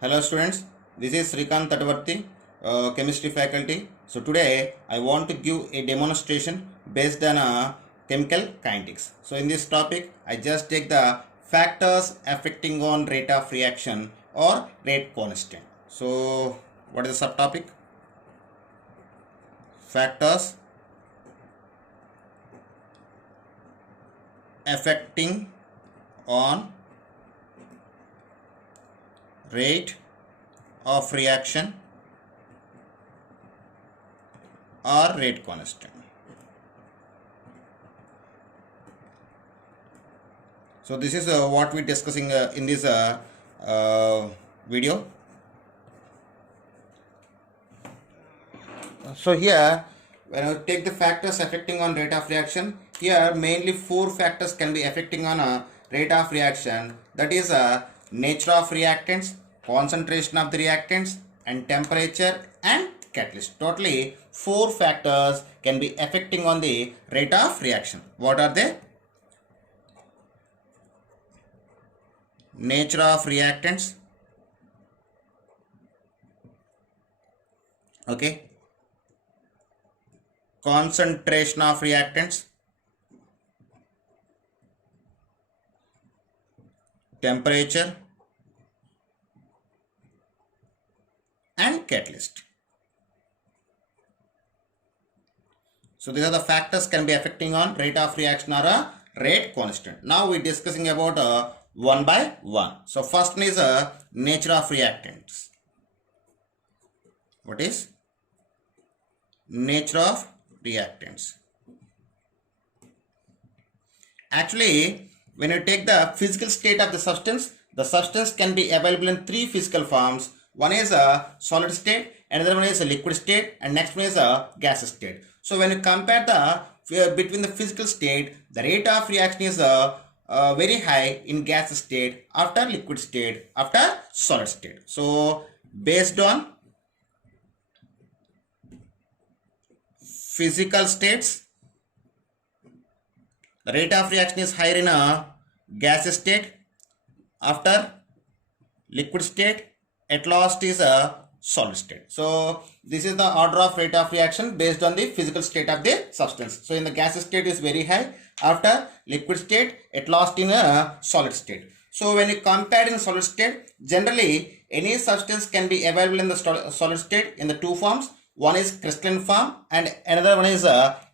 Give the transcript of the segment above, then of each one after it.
Hello students, this is Srikant Tatavarti, chemistry faculty. So today I want to give a demonstration based on chemical kinetics. So in this topic I just take the factors affecting on rate of reaction or rate constant. So what is the subtopic? Factors affecting on rate of reaction or rate constant. So this is what we discussing in this video. So here when I take the factors affecting on rate of reaction, here mainly four factors can be affecting on a rate of reaction, that is nature of reactants, concentration of the reactants, and temperature and catalyst. Totally four factors can be affecting on the rate of reaction. What are they? Nature of reactants, okay, concentration of reactants, temperature and catalyst. So these are the factors can be affecting on rate of reaction or a rate constant. Now we are discussing about one by one. So first one is nature of reactants. What is nature of reactants? Actually, when you take the physical state of the substance can be available in three physical forms. One is a solid state, another one is a liquid state, and next one is a gas state. So when you compare the between the physical state, the rate of reaction is very high in gas state, after liquid state, after solid state. So based on physical states, the rate of reaction is higher in a gas state, after liquid state, at last is a solid state. So this is the order of rate of reaction based on the physical state of the substance. So in the gas state is very high, after liquid state, at last in a solid state. So when you compare in solid state, generally any substance can be available in the solid state in the two forms. One is crystalline form and another one is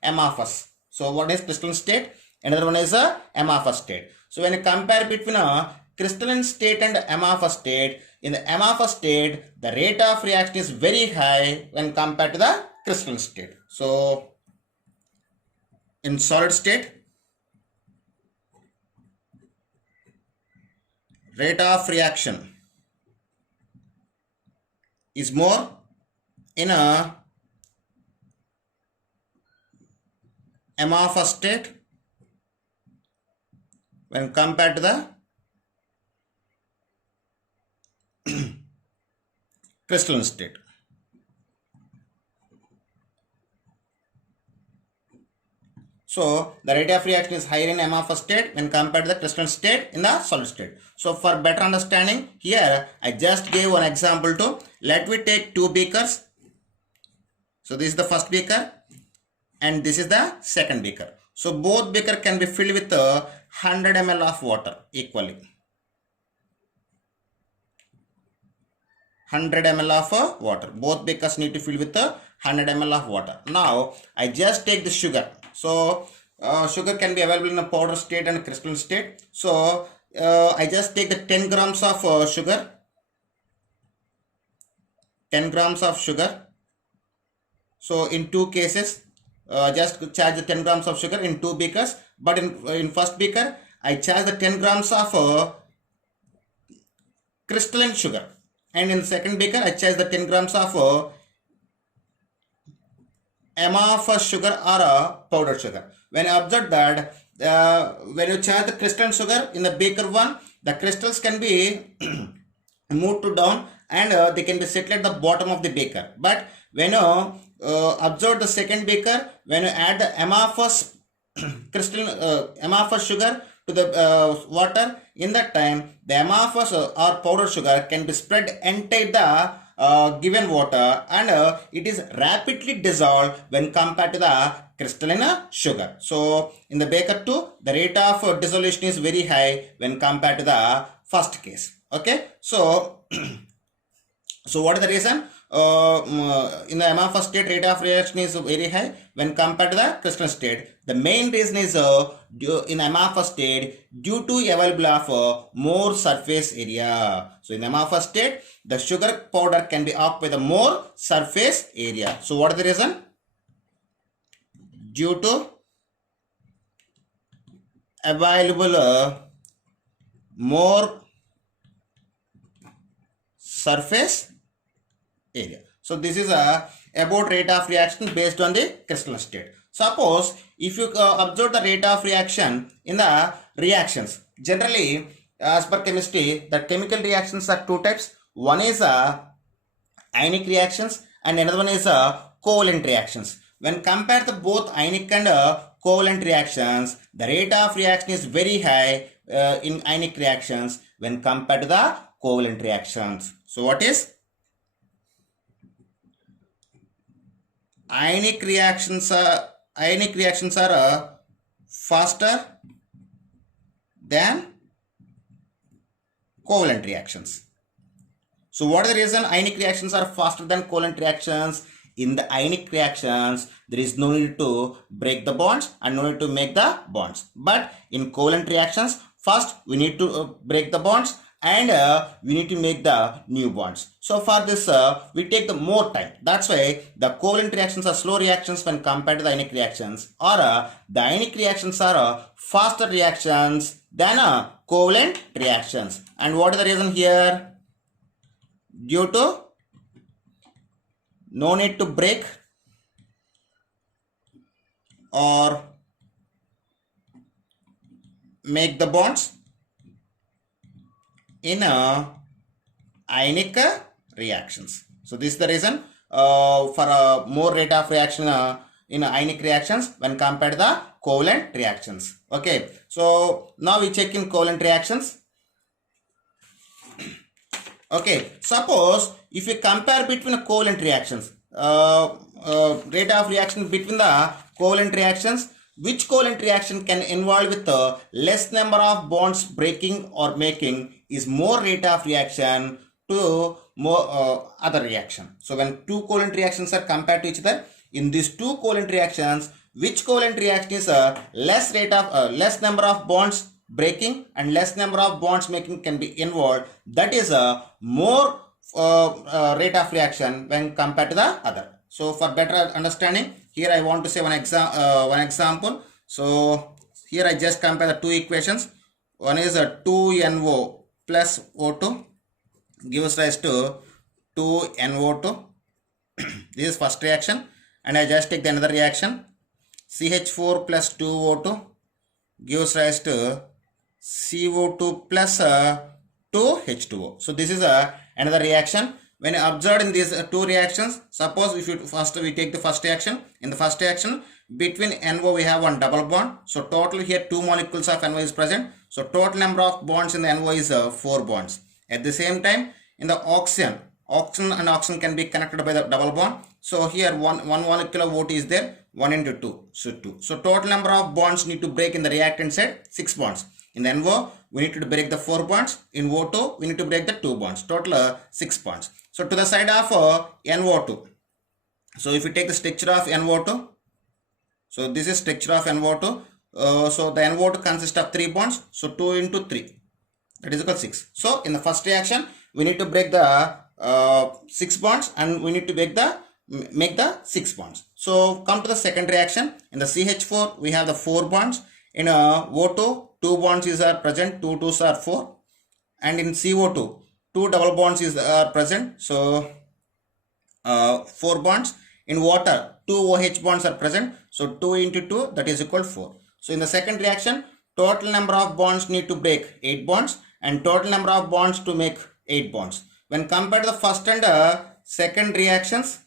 amorphous. So what is crystalline state? Another one is amorphous state. So when you compare between a crystalline state and amorphous state, in the amorphous state, the rate of reaction is very high when compared to the crystalline state. So in solid state, rate of reaction is more in a amorphous state when compared to the crystalline state. So the rate of reaction is higher in amorphous state when compared to the crystalline state in the solid state. So for better understanding, here I just gave one example to, let me take two beakers. So this is the first beaker and this is the second beaker. So both beaker can be filled with 100 ml of water equally. 100 ml of water. Both beakers need to fill with 100 ml of water. Now I just take the sugar. So sugar can be available in a powder state and a crystalline state. So I just take the 10 grams of sugar. 10 grams of sugar. So in two cases, just charge the 10 grams of sugar in two beakers. But in first beaker, I charge the 10 grams of crystalline sugar. And in the second beaker, I charge the 10 grams of amorphous sugar or powdered sugar. When I observe that, when you charge the crystalline sugar in the beaker 1, the crystals can be moved to down and they can be settled at the bottom of the beaker. But when you observe the second beaker, when you add the amorphous amorphous sugar to the water, in that time the amorphous or powdered sugar can be spread entire the given water, and it is rapidly dissolved when compared to the crystalline sugar. So in the Baker 2, the rate of dissolution is very high when compared to the first case. Okay, so so what is the reason? In the amorphous state, rate of reaction is very high when compared to the crystalline state. The main reason is in amorphous state due to available of more surface area. So in amorphous state, the sugar powder can be occupied the more surface area. So what is the reason? Due to available more surface area. So this is about rate of reaction based on the crystalline state. Suppose if you observe the rate of reaction in the reactions, generally as per chemistry, the chemical reactions are two types. One is ionic reactions and another one is covalent reactions. When compared to both ionic and covalent reactions, the rate of reaction is very high in ionic reactions when compared to the covalent reactions. So what is ionic reactions are faster than covalent reactions. So what is the reason ionic reactions are faster than covalent reactions? In the ionic reactions, there is no need to break the bonds and no need to make the bonds. But in covalent reactions, first we need to break the bonds and we need to make the new bonds. So for this, we take the more time. That's why the covalent reactions are slow reactions when compared to the ionic reactions, or the ionic reactions are faster reactions than covalent reactions. And what is the reason here? Due to no need to break or make the bonds in ionic reactions. So this is the reason for more rate of reaction in ionic reactions when compared to the covalent reactions. Okay, so now we check in covalent reactions. Okay, suppose if you compare between covalent reactions, rate of reaction between the covalent reactions, which covalent reaction can involve with less number of bonds breaking or making is more rate of reaction to more other reaction. So when two covalent reactions are compared to each other, in these two covalent reactions, which covalent reaction is less number of bonds breaking and less number of bonds making can be involved, that is a more rate of reaction when compared to the other. So for better understanding, here I want to say one example. So here I just compare the two equations. One is a 2NO plus O2 gives rise to 2NO2. This is first reaction, and I just take the another reaction. CH4 plus 2O2 gives rise to CO2 plus 2H2O. So this is another reaction. When observed in these two reactions, suppose if we take the first reaction. In the first reaction, between NO we have one double bond. So total here 2 molecules of NO is present. So total number of bonds in the NO is 4 bonds. At the same time, in the oxygen and oxygen can be connected by the double bond. So here one molecule of O2 is there, 1 into 2, so 2. So total number of bonds need to break in the reactant side, 6 bonds. In the NO, we need to break the 4 bonds. In O2, we need to break the 2 bonds. Total 6 bonds. So to the side of NO2. So if you take the structure of NO2, so this is structure of NO2. So the NO2 consists of 3 bonds. So 2 into 3, that is equal to 6. So in the first reaction, we need to break the 6 bonds and we need to make the 6 bonds. So come to the second reaction. In the CH4, we have the 4 bonds. In O2, 2 bonds are present, 2 2s are 4. And in CO2, 2 double bonds are present, so 4 bonds. In water, 2 OH bonds are present, so 2 into 2, that is equal to 4. So in the second reaction, total number of bonds need to break 8 bonds and total number of bonds to make 8 bonds. When compared to the first and second reactions,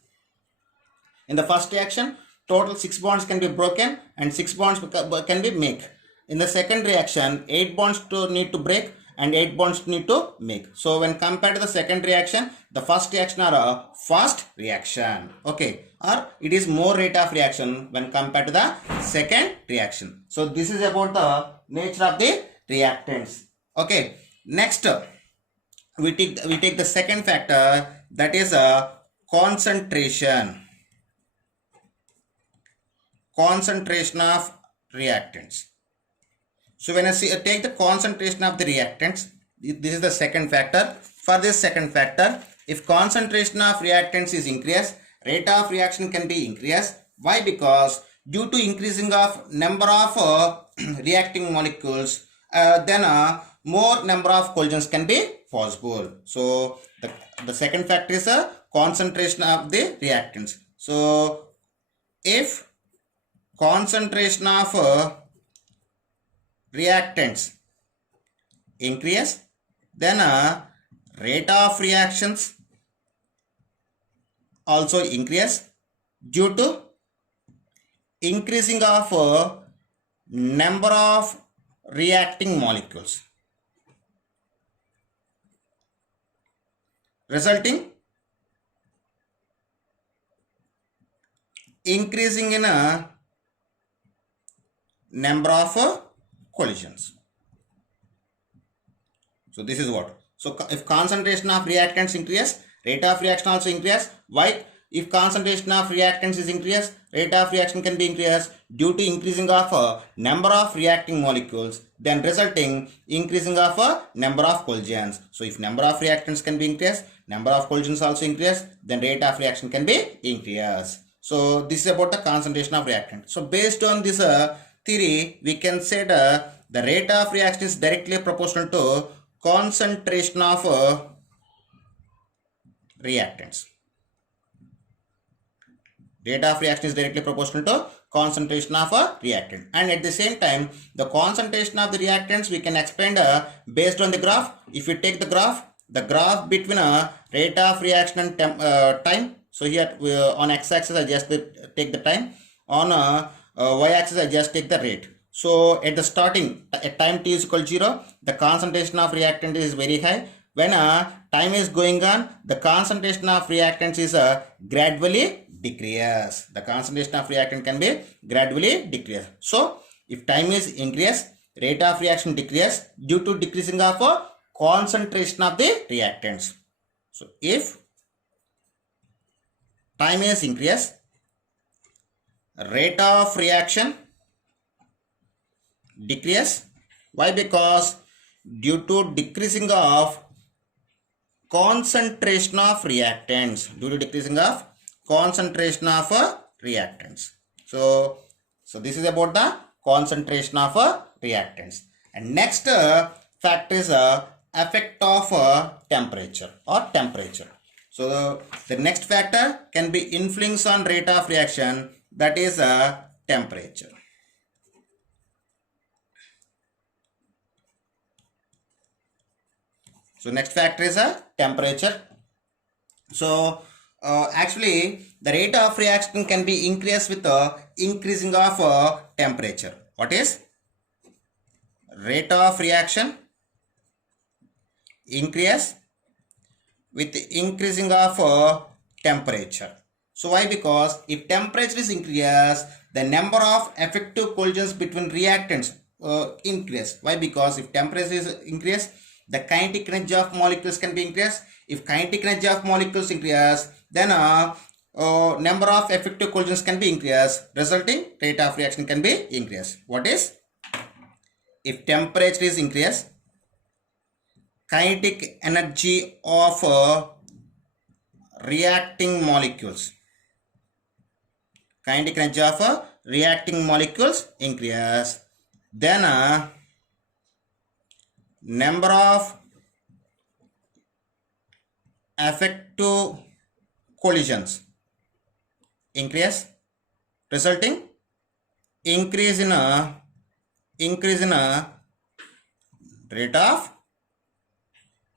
in the first reaction, total 6 bonds can be broken and 6 bonds can be made. in the second reaction, 8 bonds need to break and 8 bonds need to make. So when compared to the second reaction, the first reaction are a fast reaction. Okay, or it is more rate of reaction when compared to the second reaction. So this is about the nature of the reactants. Okay, next we take the second factor, that is concentration of reactants. So when I take the concentration of the reactants, this is the second factor. For this second factor, if concentration of reactants is increased, rate of reaction can be increased. Why? Because due to increasing of number of reacting molecules, then more number of collisions can be possible. So the second factor is a concentration of the reactants. So if concentration of reactants increase, then rate of reactions also increase due to increasing of number of reacting molecules, resulting increasing in a number of collisions. So this is what. So if concentration of reactants increase, rate of reaction also increase. Why? If concentration of reactants is increased, rate of reaction can be increased due to increasing of number of reacting molecules, then resulting increasing of number of collisions. So if number of reactants can be increased, number of collisions also increase, then rate of reaction can be increased. So this is about the concentration of reactant. So based on this theory, we can say the rate of reaction is directly proportional to concentration of reactants. Rate of reaction is directly proportional to concentration of a reactant. And at the same time, the concentration of the reactants we can explain based on the graph. If you take the graph between rate of reaction and time. So here on x-axis I just take the time. On y-axis I just take the rate. So at the starting, at time t is equal to 0, the concentration of reactant is very high. When time is going on, the concentration of reactants is gradually decrease. The concentration of reactant can be gradually decrease. So if time is increased, rate of reaction decrease due to decreasing of concentration of the reactants. So if time is increased, rate of reaction decrease. Why? Because due to decreasing of concentration of reactants, So this is about the concentration of reactants. And next factor is effect of temperature. So the next factor can be influence on rate of reaction, that is temperature. So next factor is temperature. So actually the rate of reaction can be increased with increasing of temperature. What is rate of reaction? Increase with increasing of temperature. So why? Because if temperature is increased, the number of effective collisions between reactants increase. Why? Because if temperature is increased, the kinetic energy of molecules can be increased. If kinetic energy of molecules increase, then number of effective collisions can be increased, resulting rate of reaction can be increased. What is? If temperature is increased, kinetic energy of reacting molecules increase, then number of effective collisions increase, resulting increase in rate of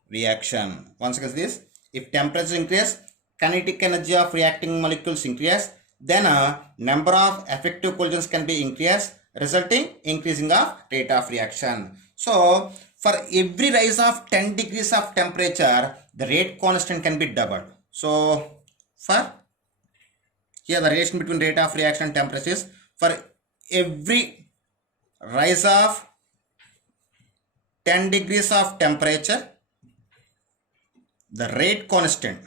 reaction. Once again, this, if temperature increase, kinetic energy of reacting molecules increase, then number of effective collisions can be increased, resulting increasing of rate of reaction. So for every rise of 10 degrees of temperature, the rate constant can be doubled. So for here the relation between rate of reaction and temperature is for every rise of 10 degrees of temperature, the rate constant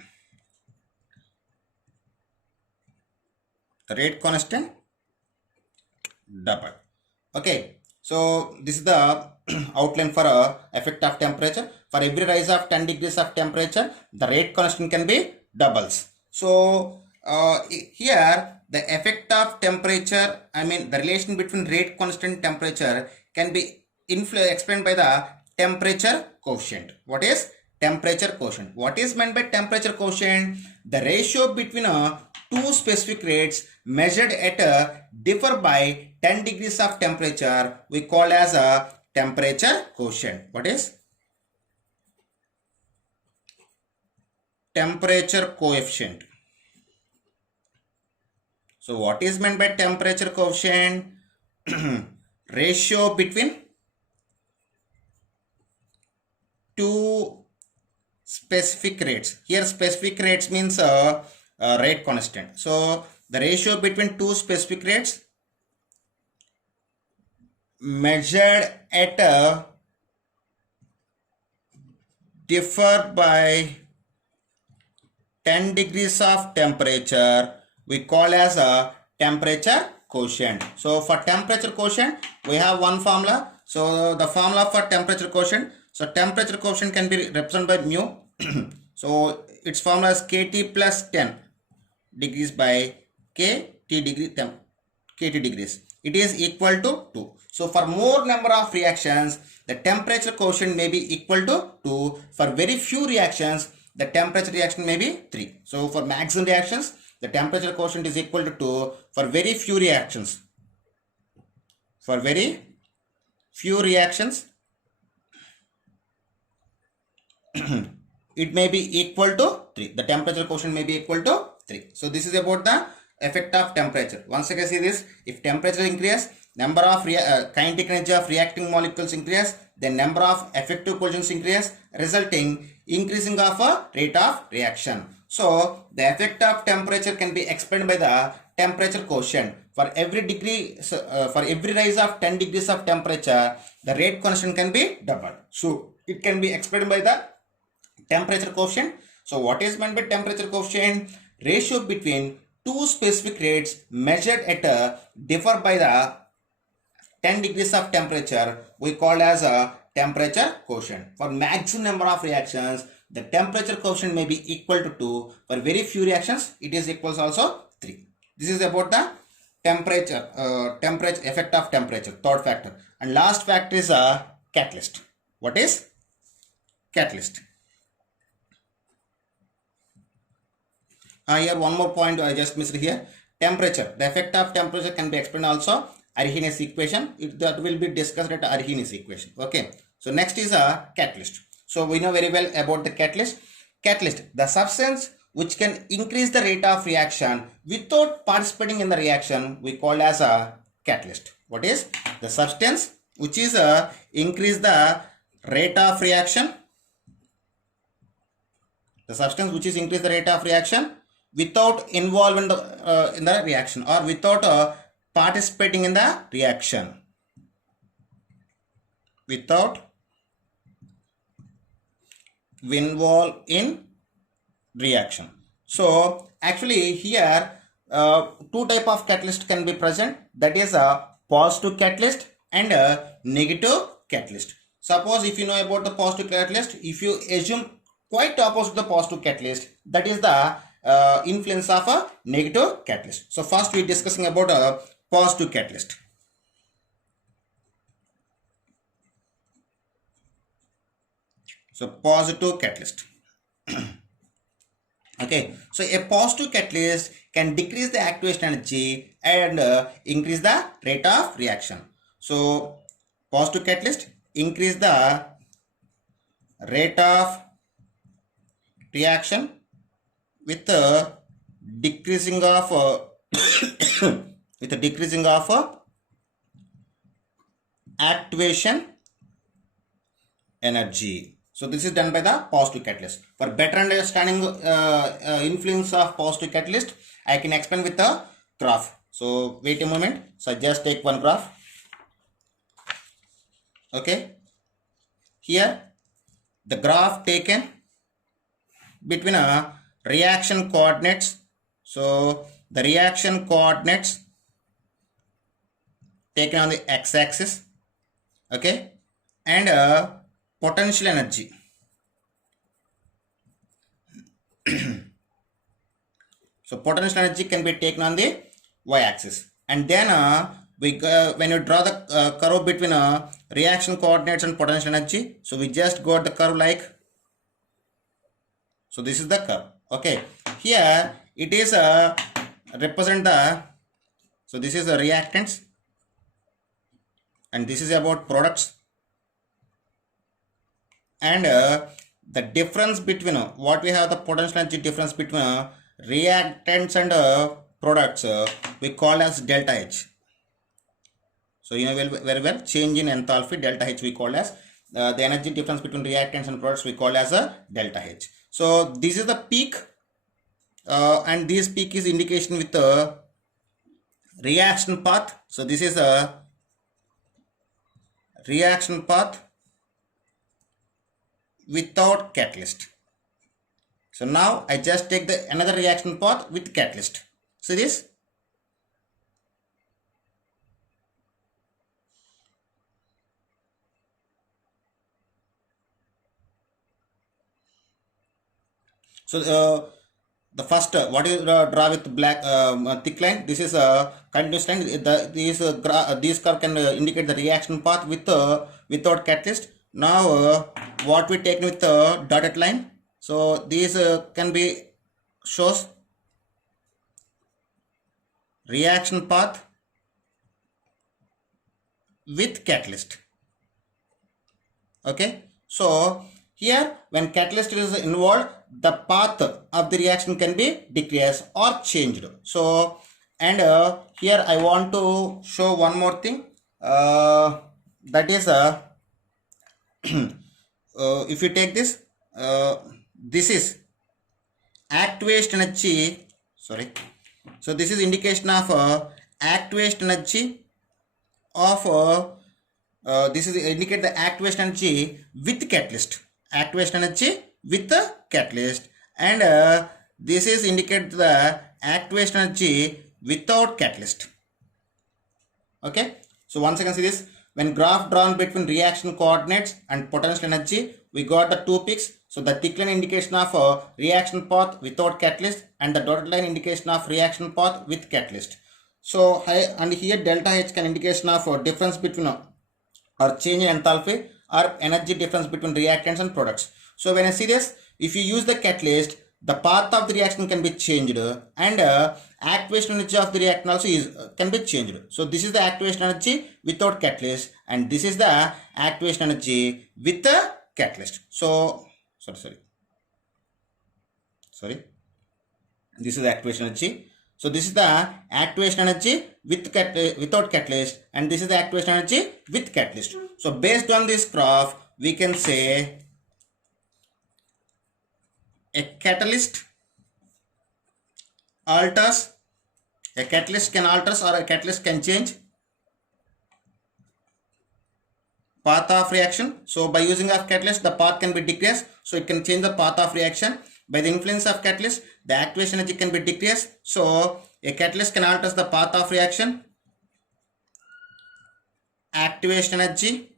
double. Okay, so this is the outline for effect of temperature. For every rise of 10 degrees of temperature, the rate constant can be doubles. So here the effect of temperature, I mean the relation between rate constant and temperature can be explained by the temperature coefficient. What is temperature quotient? What is meant by temperature quotient? The ratio between two specific rates measured at differ by 10 degrees of temperature we call as a temperature quotient. What is temperature coefficient? So what is meant by temperature coefficient? Ratio between two specific rates. Here specific rates means rate constant. So the ratio between two specific rates measured at differ by 10 degrees of temperature we call as a temperature quotient. So for temperature quotient we have one formula. So the formula for temperature quotient, so temperature quotient can be represented by mu. So its formula is kT plus 10 degrees by kt degrees. It is equal to 2. So for more number of reactions, the temperature quotient may be equal to 2. For very few reactions, the temperature reaction may be 3. So for maximum reactions, the temperature quotient is equal to 2. For very few reactions, it may be equal to 3. The temperature quotient may be equal to 3. So this is about the effect of temperature. Once again see this, if temperature increases, number of kinetic energy of reacting molecules increase, then number of effective collisions increase, resulting increasing of a rate of reaction. So the effect of temperature can be explained by the temperature quotient. For every degree, for every rise of 10 degrees of temperature, the rate constant can be doubled. So it can be explained by the temperature coefficient. So what is meant by temperature coefficient? Ratio between two specific rates measured at differ by the 10 degrees of temperature we call as a temperature quotient. For maximum number of reactions, the temperature quotient may be equal to 2. For very few reactions, it is equals also 3. This is about the temperature effect of temperature, third factor. And last factor is a catalyst. What is catalyst? Here one more point I just missed here. Temperature. The effect of temperature can be explained also Arrhenius equation. That will be discussed at Arrhenius equation. Okay. So next is a catalyst. So we know very well about the catalyst. Catalyst, the substance which can increase the rate of reaction without participating in the reaction, we call as a catalyst. What is the substance which is increase the rate of reaction? The substance which is increase the rate of reaction without involving in the reaction or without participating in the reaction. Without involve in reaction. So actually here two type of catalyst can be present, that is a positive catalyst and a negative catalyst. Suppose if you know about the positive catalyst, if you assume quite opposite the positive catalyst, that is the influence of a negative catalyst. So first we are discussing about a positive catalyst. So positive catalyst. Okay, so a positive catalyst can decrease the activation energy and increase the rate of reaction. So positive catalyst increase the rate of reaction with decreasing of activation energy. So this is done by the positive catalyst. For better understanding influence of positive catalyst, I can explain with the graph. So wait a moment. So I just take one graph. Okay. Here the graph taken between reaction coordinates. So the reaction coordinates taken on the x-axis. Okay. And potential energy. So potential energy can be taken on the y-axis, and then when you draw the curve between reaction coordinates and potential energy, so we just got the curve like, so this is the curve. Okay, here it is represent the, so this is the reactants, and this is about products, and the difference between what we have, the potential energy difference between reactants and products, we call as delta H. So you know very well, change in enthalpy delta H we call as the energy difference between reactants and products we call as a delta H. So this is the peak, and this peak is indication with the reaction path. So this is a reaction path without catalyst. So now I just take the another reaction path with catalyst. See this? So the first what you draw with black thick line, this is a continuous line. These curve can indicate the reaction path with without catalyst. Now what we take with the dotted line, so these can be shows reaction path with catalyst. Okay, so here when catalyst is involved, the path of the reaction can be decreased or changed. So and here I want to show one more thing, that is if you take this, this is activation energy, sorry, so this is indication of activation energy of this is indicate the activation energy with catalyst, activation energy with the catalyst, and this is indicate the activation energy without catalyst. Okay, so once again see this, when graph drawn between reaction coordinates and potential energy, we got the two peaks. So the thick line indication of reaction path without catalyst, and the dotted line indication of reaction path with catalyst. So and here delta H can indication of difference between or change in enthalpy or energy difference between reactants and products. So when I see this, if you use the catalyst, the path of the reaction can be changed, and activation energy of the reaction also can be changed. So this is the activation energy without catalyst, and this is the activation energy with the catalyst. So sorry, this is the activation energy. So this is the activation energy without catalyst, and this is the activation energy with catalyst. So based on this graph, we can say a catalyst alters, a catalyst can alters, or a catalyst can change path of reaction. So by using of catalyst, the path can be decreased, so it can change the path of reaction. By the influence of catalyst, the activation energy can be decreased, so a catalyst can alter the path of reaction, activation energy,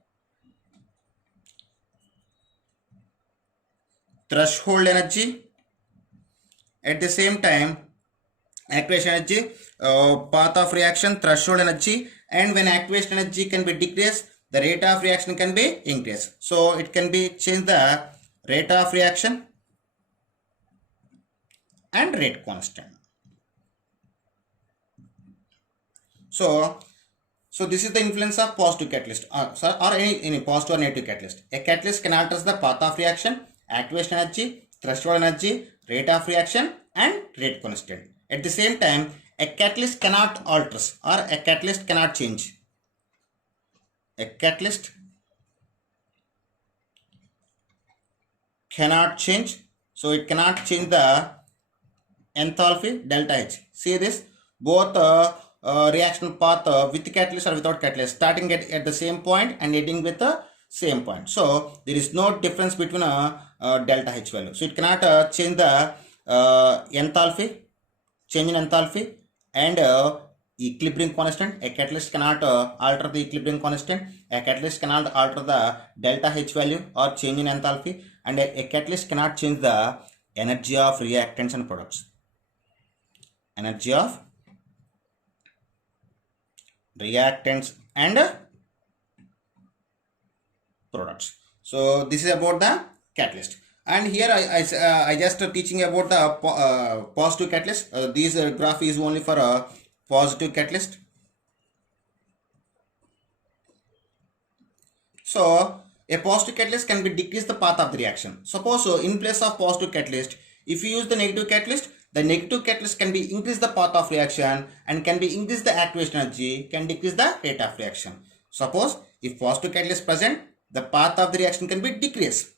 threshold energy, at the same time activation energy, path of reaction, threshold energy, and when activation energy can be decreased, the rate of reaction can be increased. So it can be change the rate of reaction and rate constant. So this is the influence of positive catalyst or any positive or negative catalyst. A catalyst can alter the path of reaction, activation energy, threshold energy, rate of reaction, and rate constant. At the same time, a catalyst cannot alter or a catalyst cannot change. A catalyst cannot change, so it cannot change the enthalpy delta H. See this, both reaction path with catalyst or without catalyst, starting at the same point and ending with the same point. So there is no difference between delta H value. So it cannot change the enthalpy, change in enthalpy, and equilibrium constant. A catalyst cannot alter the equilibrium constant. A catalyst cannot alter the delta H value or change in enthalpy, and a catalyst cannot change the energy of reactants and products. Energy of reactants and products. So this is about the catalyst. And here I just teaching about the positive catalyst. This graph is only for a positive catalyst. So a positive catalyst can be decrease the path of the reaction. Suppose in place of positive catalyst, if you use the negative catalyst, the negative catalyst can be increase the path of reaction and can be increase the activation energy, can decrease the rate of reaction. Suppose if positive catalyst present, the path of the reaction can be decreased.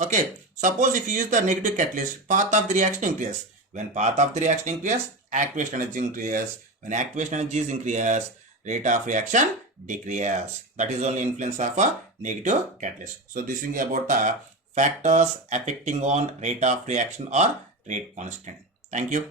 Okay, suppose if you use the negative catalyst, path of the reaction increase. When path of the reaction increase, activation energy increase. When activation energy is increase, rate of reaction decrease. That is only influence of a negative catalyst. So this is about the factors affecting on rate of reaction or rate constant. Thank you.